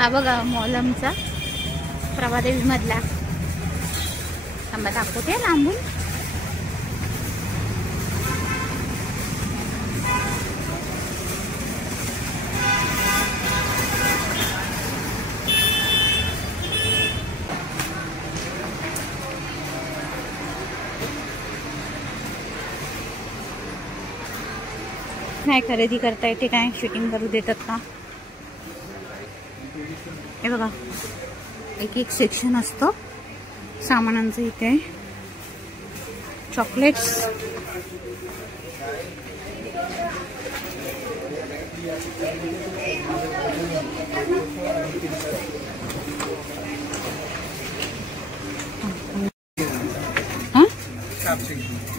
हा बघा मॉल आमचा प्रभादेवी मधला. थांबा दाखवते लांबून. काय खरेदी करता येते, काय शूटिंग करू देतात का? हे बघा एक एक सेक्शन असतं सामानांचं. इथे चॉकलेट्स,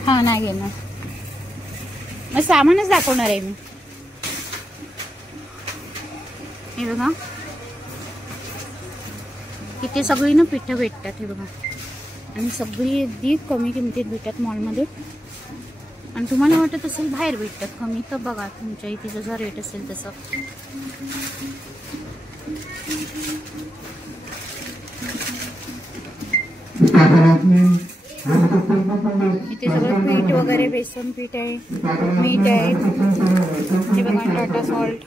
हा नाही घेणार मग सामानच दाखवणार आहे मी. हे बघा इथे सगळी ना पिठं भेटतात. हे बघा आणि सगळी अगदी कमी किमतीत भेटतात मॉलमध्ये. आणि तुम्हाला वाटत असेल बाहेर भेटतात कमी, तर बघा तुमच्या इथे जसा रेट असेल तसं. इथे सगळं पीठ वगैरे, बेसन पीठ आहे, मीठ आहे. हे बघा टाटा सॉल्ट,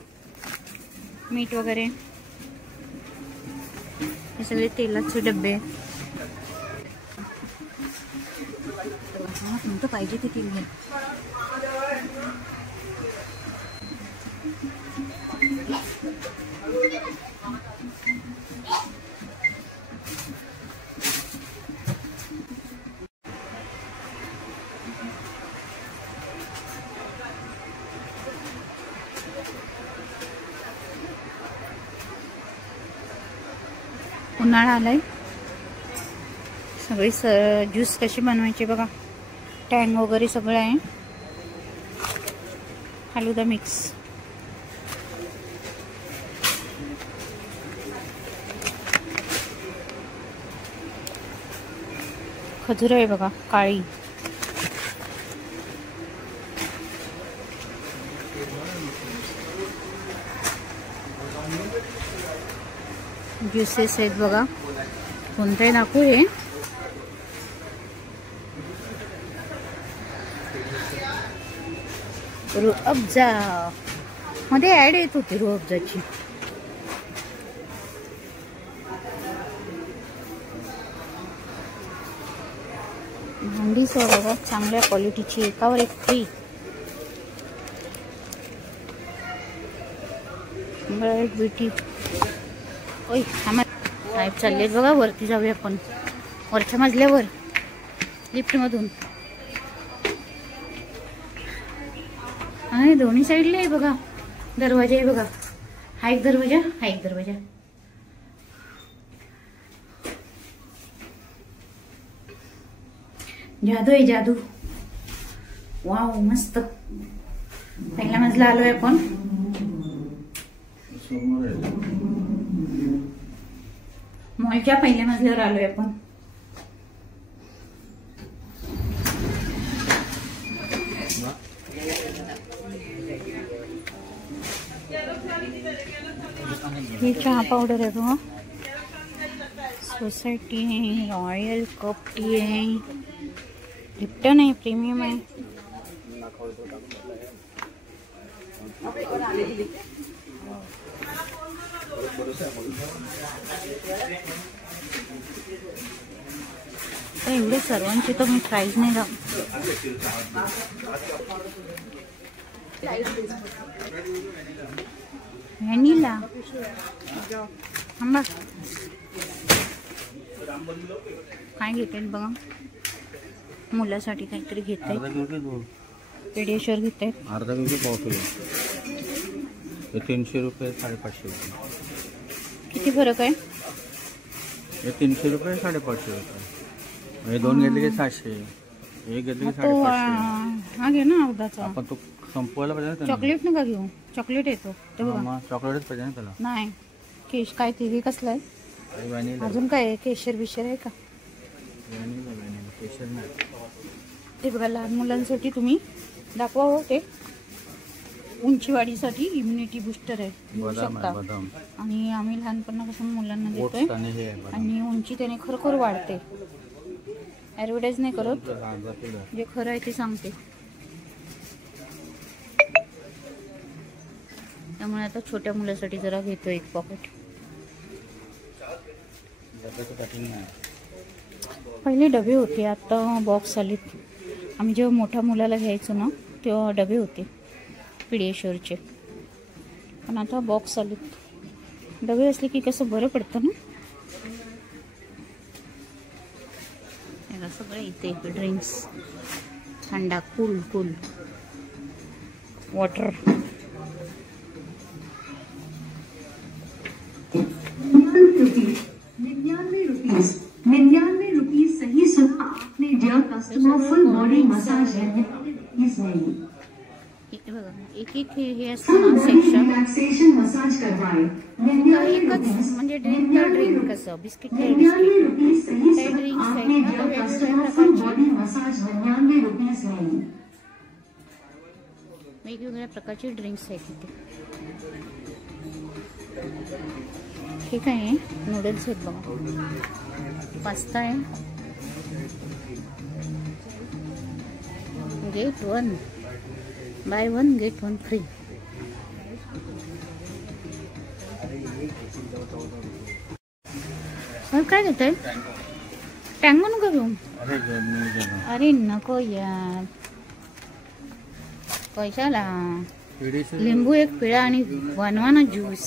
मीठ वगैरे, हे सगळे तेलाचे डब्बे. तुमचं पाहिजे ते तेल घ्या. उन्हाळा आलाय. सगळे ज्यूस कसे बनवायचे बघा. टँग वगैरे सगळं आहे. फालुदा मिक्स. खजूर आहे बघा काळी. ज्युसेस आहेत बघा. कोणते दाखवू हे? रूहअफजा मध्ये ऍड येत होती रूहअफजाची. भांडी सोडा चांगल्या क्वालिटीची, एकावर एक फ्री. ब्युटी. ओय साहेब चाललेत बघा. वरती जाऊया आपण, वरच्या मजल्यावर लिफ्ट मधून. आणि दोन्ही साईडला आहे बघा दरवाजा आहे बघा. हा एक दरवाजा, हा एक दरवाजा. जादू आहे जादू. वाव मस्त. पहिला मजला आलोय आपण. मॉलच्या पहिल्या मजल्यावर आलोय आपण. ही चहा पावडर आहे बघा. सोसायटी आहे, रॉयल कप टी आहे, लिप्टन आहे, प्रीमियम आहे. एवढे सर्वांची तर मी प्राइस नाही जाऊ. व्हॅनिला काय घेतील बघा. मुलासाठी काहीतरी घेत आहेत. पेडियाश्योर घेत आहेत. अर्धा किलो पाव किलो 300 रुपये 550 रुपये. किती फरक आहे? हे 300 रुपये 550 रुपये. हे दोन घेतले की 700. एक घेतले की 550. हा घे ना अर्धाचा. आपण तो संपवायला पाहिजे ना. चॉकलेट नका घेऊ. चॉकलेट येतो ते बघा. चॉकलेटच पाहिजे ना त्याला. नाही केश काय ते कसलं आहे? अजून काय केशर बिशर आहे का? केशर नाही. ते बघा लहान मुलांसाठी तुम्ही दाखवा हो. ते उंची वाढीसाठी इम्युनिटी बुस्टर आहे, घेऊ बदाम शकता. आहे, बदाम. आणि आम्ही लहानपणापासून मुलांना ओट्स देतोय आणि हे आहे बदाम. आणि उंची त्याने खरोखर वाढते. ॲडव्हर्टाईज नाही करत, अर्धा किलो. जे खरं आहे ते सांगते. त्यामुळे आता छोट्या मुलासाठी जरा घेतो एक पॉकेट. पहिले डबे होते, आता बॉक्स आलेत. आम्ही जेव्हा मोठ्या मुलाला घ्यायचो ना तेव्हा डबे होते पीडियाश्युअरचे, पण आता बॉक्स आलेत. डबे असले की कसं बरं पडतं ना. सगळं इथे ड्रिंक्स, थंडा, कूल कूल वॉटर. 99 रुपीस सही सुना आपने dear customer. Full body massage है इसमें. एक एक हे असतं ना सेक्शन. रिलॅक्सेशन मसाज करवाए. एकच म्हणजे ड्रिंक कसं बिस्किट ते ड्रिंक्स आहेत ना, वेगवेगळ्या प्रकारची वेगवेगळ्या प्रकारचे ड्रिंक्स आहेत तिथे. हे काय आहे, नूडल्स आहेत बघा, पास्ता आहे. Get 1 buy 1 get 1 free. काय घेत आहे? टँगो नको घेऊ. अरे नको यार, पैशाला. लिंबू एक पिळा आणि बनवा ना ज्यूस.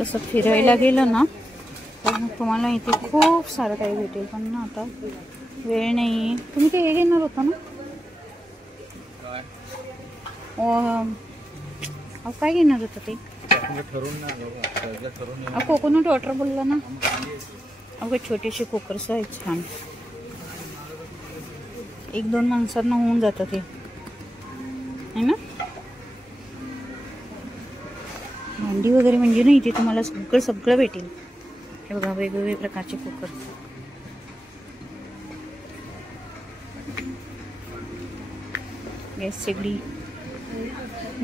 तसं फिरायला गेलं ना तर तुम्हाला इथे खूप सारं काही भेटेल, पण ना आता वेळ नाही. तुम्ही ते हे घेणार होता ना, काय घेणार होतं ते? कोकोनट वॉटर बोलला ना. अगं छोटेसे कुकर्स आहेत छान, 1-2 माणसांना होऊन जातं ते, है ना. भांडी वगैरे म्हणजे ना इथे तुम्हाला सगळं भेटेल. हे बघा वेगवेगळे प्रकारचे कुकर. गॅस शेगडी,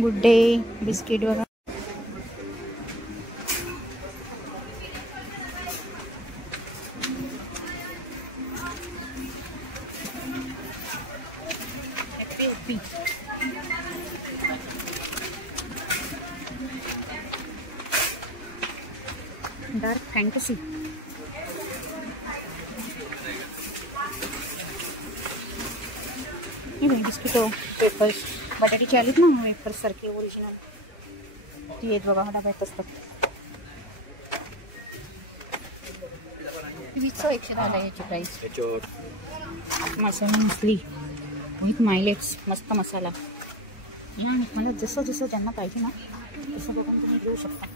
गुड डे बिस्किट बघा. Dark Fantasy. हे बघ बिस्किटो, पेपर्स, बटाट्याचे आलेत ना वेफर्स सारखे ओरिजिनल, ती आहेत बघा डब्यात असतात. 110 याची प्राइस. मसाला मसली विथ मायलेट्स, मस्त मसाला. या मला जसं जसं ज्यांना पाहिजे ना तसं बघून तुम्ही घेऊ शकता.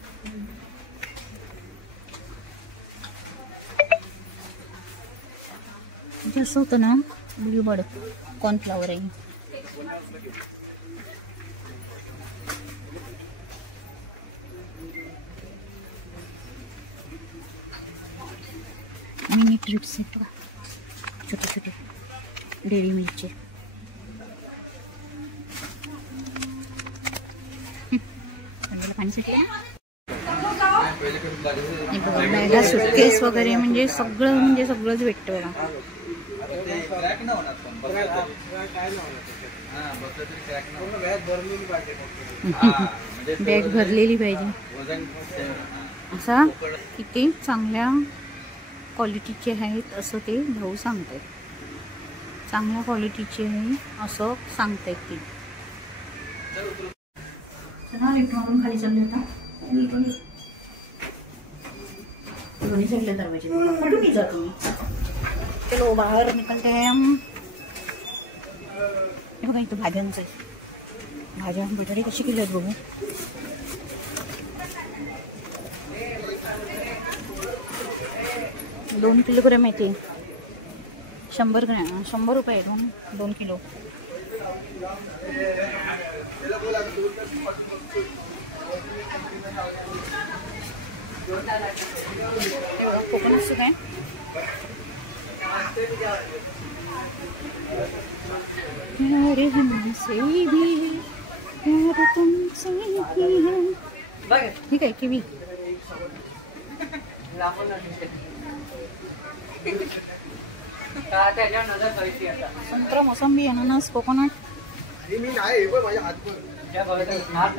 म्हणजे असं होतं ना, ब्ल्यूबर्ड कॉर्नफ्लॉवर आहे. मिनी ट्रिप्स आहेत बघा, छोटे छोटे डेअरी मिल्कचे. पाणी सुटलं. बॅगा, सुटकेस वगैरे म्हणजे सगळंच भेटतं बघा. बॅग भरलेली पाहिजे. असा किती चांगल्या क्वालिटीचे आहेत असं ते भाऊ सांगतात. चांगल्या क्वालिटीचे आहे असं सांगतायत ते. लिफ्टमधून खाली चालले होता. दोन्ही साईडला दरवाजे कुठून जातो मी. चलो बाहेर निकलते हैं. हे बघा इथं भाज्यांचं आहे. भाज्या बटाटे कशी किलो आहेत बघू. $2 किलोग्राम येते. 100 ग्रॅम 100 रुपये 2 किलो. कोकोनट सूप आहे. प्यार हमसे भी प्यार तुमसे भी है. ठीक आहे किवी. संत्रा, मोसंबी, अननस, कोकोनट.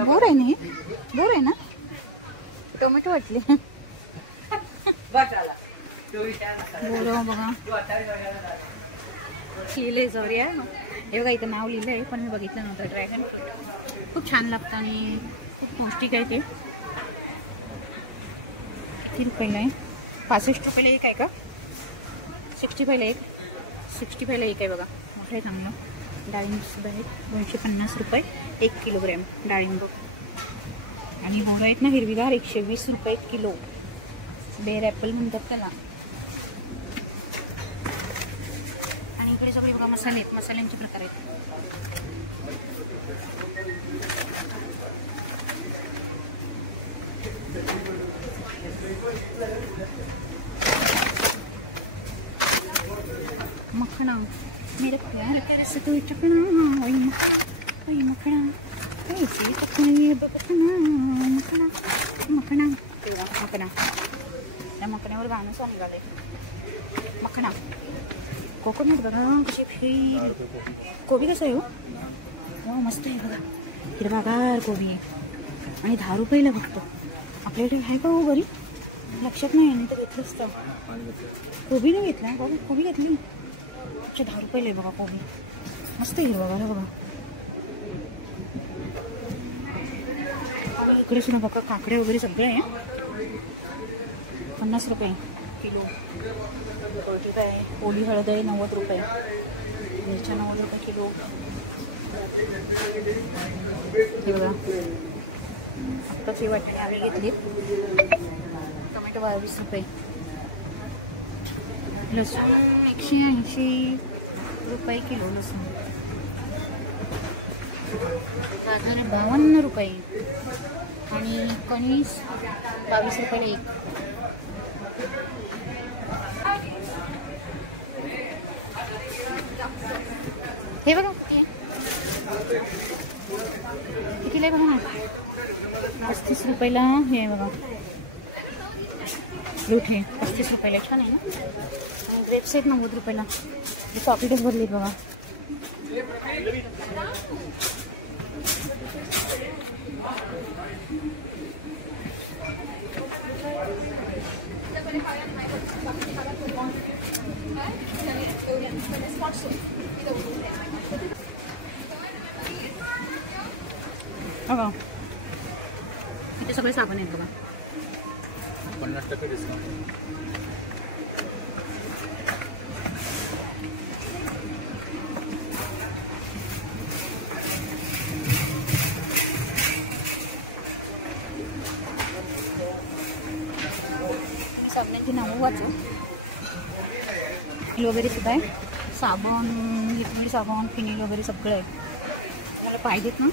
बोर आहे नाही, बोर आहे ना. टोमॅटो वाटले. बोर बघा. केले जवरी आहे. हे बघा इथं नाव लिहिलं आहे पण मी बघितलं नव्हतं. ड्रॅगन फ्रूट खूप छान लागतं आणि खूप पौष्टिक आहे ते. किती रुपयाला आहे? 65 रुपयाला एक आहे का? 65ला एक. 65ला एक आहे बघा. मोठं आहे चांगलं. डाळिंब सुद्धा आहेत. 250 रुपये 1 किलोग्रॅम डाळिंब. आणि बोरं आहेत ना हिरवीगार 120 रुपये किलो. बेर ॲपल म्हणतात त्याला. आणि इकडे सगळे बघा मसाले आहेत. मसाल्यांचे प्रकार आहेत. मखना मेरे प्यार के रस तू चखना. वही मखना कैसे चखना बखना. मखना मखना मखना. त्या मखण्यावर गाणंच निघालंय. मखना. कोकोनट बघा कशी फ्री. कोबी कसं आहे हो? हो मस्त आहे बघा. हिरवागार कोबी आहे आणि 10 रुपयाला बघतो. आपल्याकडे आहे का हो घरी? लक्षात नाही. आणि तर घेतलं असतं. कोबी नाही घेतला. बाबा कोबी घेतली. 10 रुपयाला आहे बघा कोबी. मस्त हिरवागार बघा. आणि इकडे सुद्धा बघा काकडे वगैरे सगळे आहे. 50 रुपये किलो. ठीक आहे. ओली हळद आहे 90 रुपये. मिरच्या 90 रुपये किलो. हे बघा आत्ताची वाटणी आम्ही घेतली. टोमॅटो 22 रुपये. लसूण 180 रुपये किलो लसूण. गाजर 52 रुपये आणि कणीस 22 रुपयाला एक. हे बघा कितीला आहे बघा ना. 35 रुपयाला हे आहे बघा. फ्रूट हे 35 रुपयाला. छान आहे ना. आणि ग्रेप्स आहेत 90 रुपयाला. पॉकेटच भरलीत बघा. बघा इथे सगळे साबण आहेत बघा. 50% डिस्काउंट. साबणांची नावं वाचू. वगैरे सुद्धा आहे. साबण, लिक्विड साबण, फिनेल वगैरे सगळं आहे. तुम्हाला पाहिजेत ना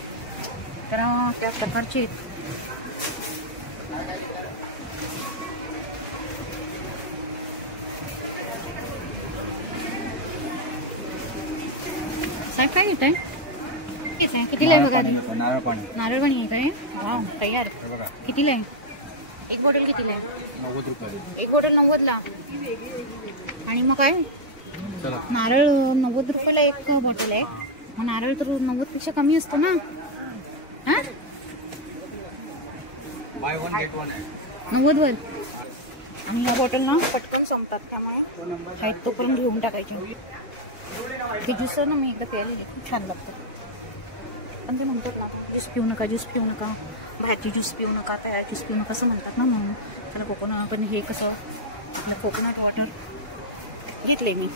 तर त्या प्रकारचे आहेत. साहेब काय घेत आहे? कितीला आहे बघा? नारळ पाणी. नारळ पाणी आहे काय? वाव तयार. कितीला आहे? एक बॉटल कितीला आहे? 90 रुपये. एक बॉटल 90ला. आणि मग काय नारळ 90 रुपयाला एक बॉटल आहे. मग नारळ तर 90 पेक्षा कमी असतो ना. हा 90 वर. आणि ह्या बॉटल ना पटकन संपतात त्यामुळे आहेत तोपर्यंत घेऊन टाकायचे. ते ज्यूस ना मी एकदा प्यायलेले खूप छान लागतं. पण ते म्हणतात ना ज्यूस पिऊ नका, ज्यूस पिऊ नका, बाहेरची ज्यूस पिऊ नका, तयार ज्यूस पिऊ नका असं म्हणतात ना. म्हणून त्याला कोकोनट. पण हे कसं आपलं कोकोनट वॉटर घेतले मी.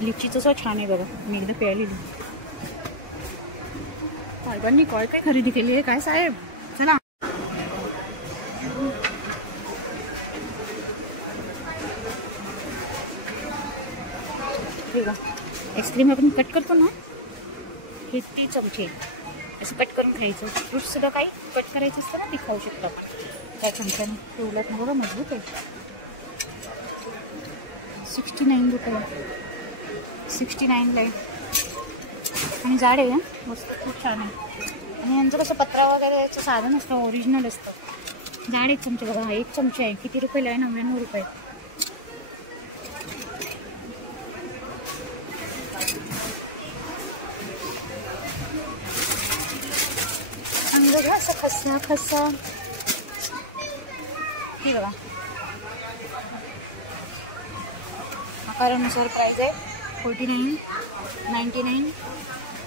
लिच्चीचं असं छान आहे बघा. मी एकदा प्यायलेली. साहेबांनी काय काय खरेदी केली आहे काय साहेब? चला आईस्क्रीम आपण कट करतो ना हे 30 चमचे. असं कट करून खायचं. फ्रूट्स सुद्धा काही कट करायचं असतं ना, ती खाऊ शकतो आपण त्या चमच्याने. ते उलट बघा मजबूत आहे. 69 रुपये, 69ला आहे. आणि जाड आहे मस्त, खूप छान आहे. आणि यांचं कसं पत्रा वगैरे याचं साधन असतं, ओरिजिनल असतं. जाड एक चमचे बघा, हा एक चमचा आहे. किती रुपयाला आहे? 99 रुपये. आणि बघा असं खस्सा खस्सा हे बघा, आकारानुसार प्राईज आहे. 49, 99,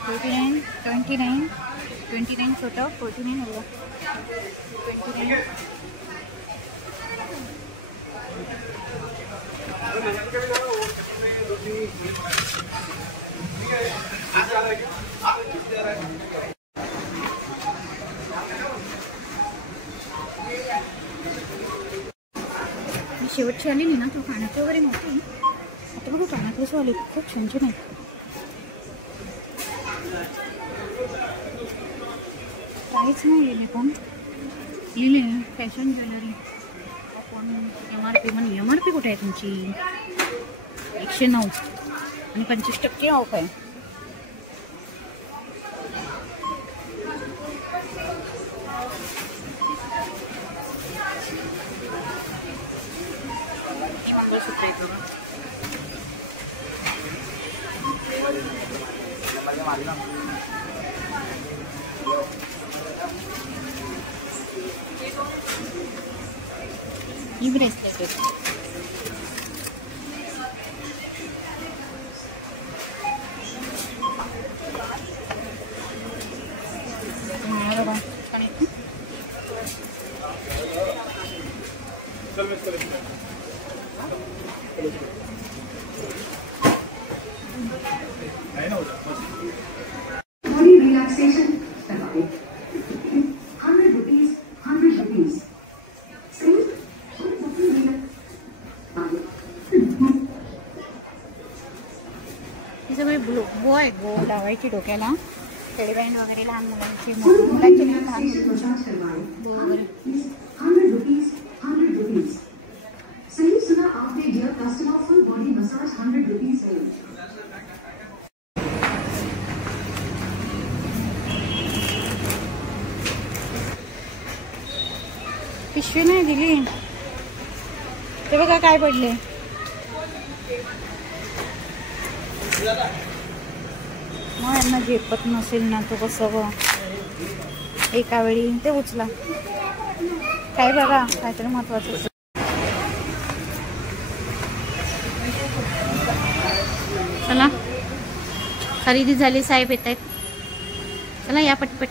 49, 29, 29 छोटं, 49 बघा, 29. शेवटची आलेली ना, तो खाण्याची वगैरे नव्हती. आता बघा टोमॅटोच आले, खूप छान छान आहेत. प्राईस नाही लिहिले, पण लिहिले फॅशन ज्वेलरी. आपण MRP म्हणे. MRP कुठे आहे तुमची? 109 आणि 25% ऑफ आहे. ही ब्रेसलेट आहे. Body relaxation. 100 rupees, 100 rupees. See? हे सगळे बो आहे, गो लावायची डोक्याला. टेडीबँड वगैरे लहान मुलांचे, मुलांचे लहान बो वगैरे. 100 rupees, 100 rupees. सही सुना आपने dear customer. Full body massage 100 rupees है. पिशवी नाही दिली. ते बघा काय पडले. मग यांना झेपत नसेल ना, तो कसं एका वेळी ते उचला. काय बघा काहीतरी महत्वाचं. चला खरेदी झाली, साहेब येत आहेत. चला या पटपट.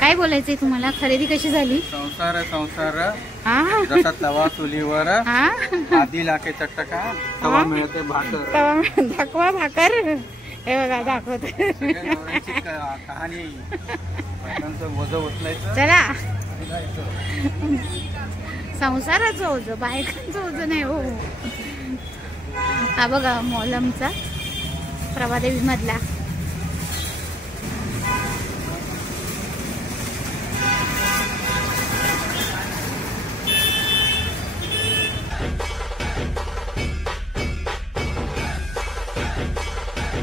काय बोलायचंय तुम्हाला? खरेदी कशी झाली? संसार संसार हा जसा तवा चुलीवर हा आधी लाखे चटका तवा मिळते भाकर. तवा दाखवा भाकर. हे बघा दाखवत. सगळ्या नवऱ्यांची कहाणी. बायकांचं वजं उचलायचं. चला आणि जायचं. संसाराचं ओझं, बायकांचं ओझं नाही हो. हा बघा मॉल आमचा प्रभादेवी मधला.